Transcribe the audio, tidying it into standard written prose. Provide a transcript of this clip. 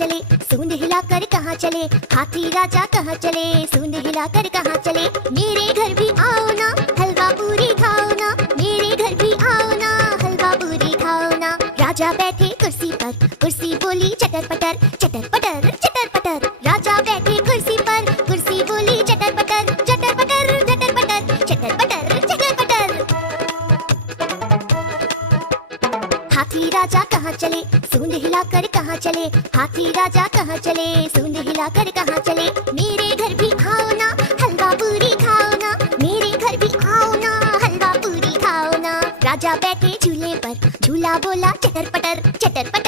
चले, सूंड हिलाकर कहाँ चले, हाथी राजा कहाँ चले, सूंड हिलाकर कहाँ चले। मेरे घर भी आओ ना, हलवा पूरी खाओ ना, मेरे घर भी आओ ना, हलवा पूरी खाओ ना। राजा बैठे कुर्सी पर, कुर्सी बोली चटर पटर, चटर पटर चटर पटर। राजा बैठे कुर्सी पर, कुर्सी बोली चटर पटर, चटर पटर चटर पटर, चटर पटर चटर पटर। हाथी राजा कहाँ चले, सूंड हिलाकर कहाँ चले, हाथी राजा कहाँ चले, सूंड हिलाकर कहाँ चले। मेरे घर भी आओ ना, हलवा पूरी खाओ ना, मेरे घर भी आओ ना, हलवा पूरी खाओ ना। राजा बैठे झूले पर, झूला बोला चटर पटर, चटर पटर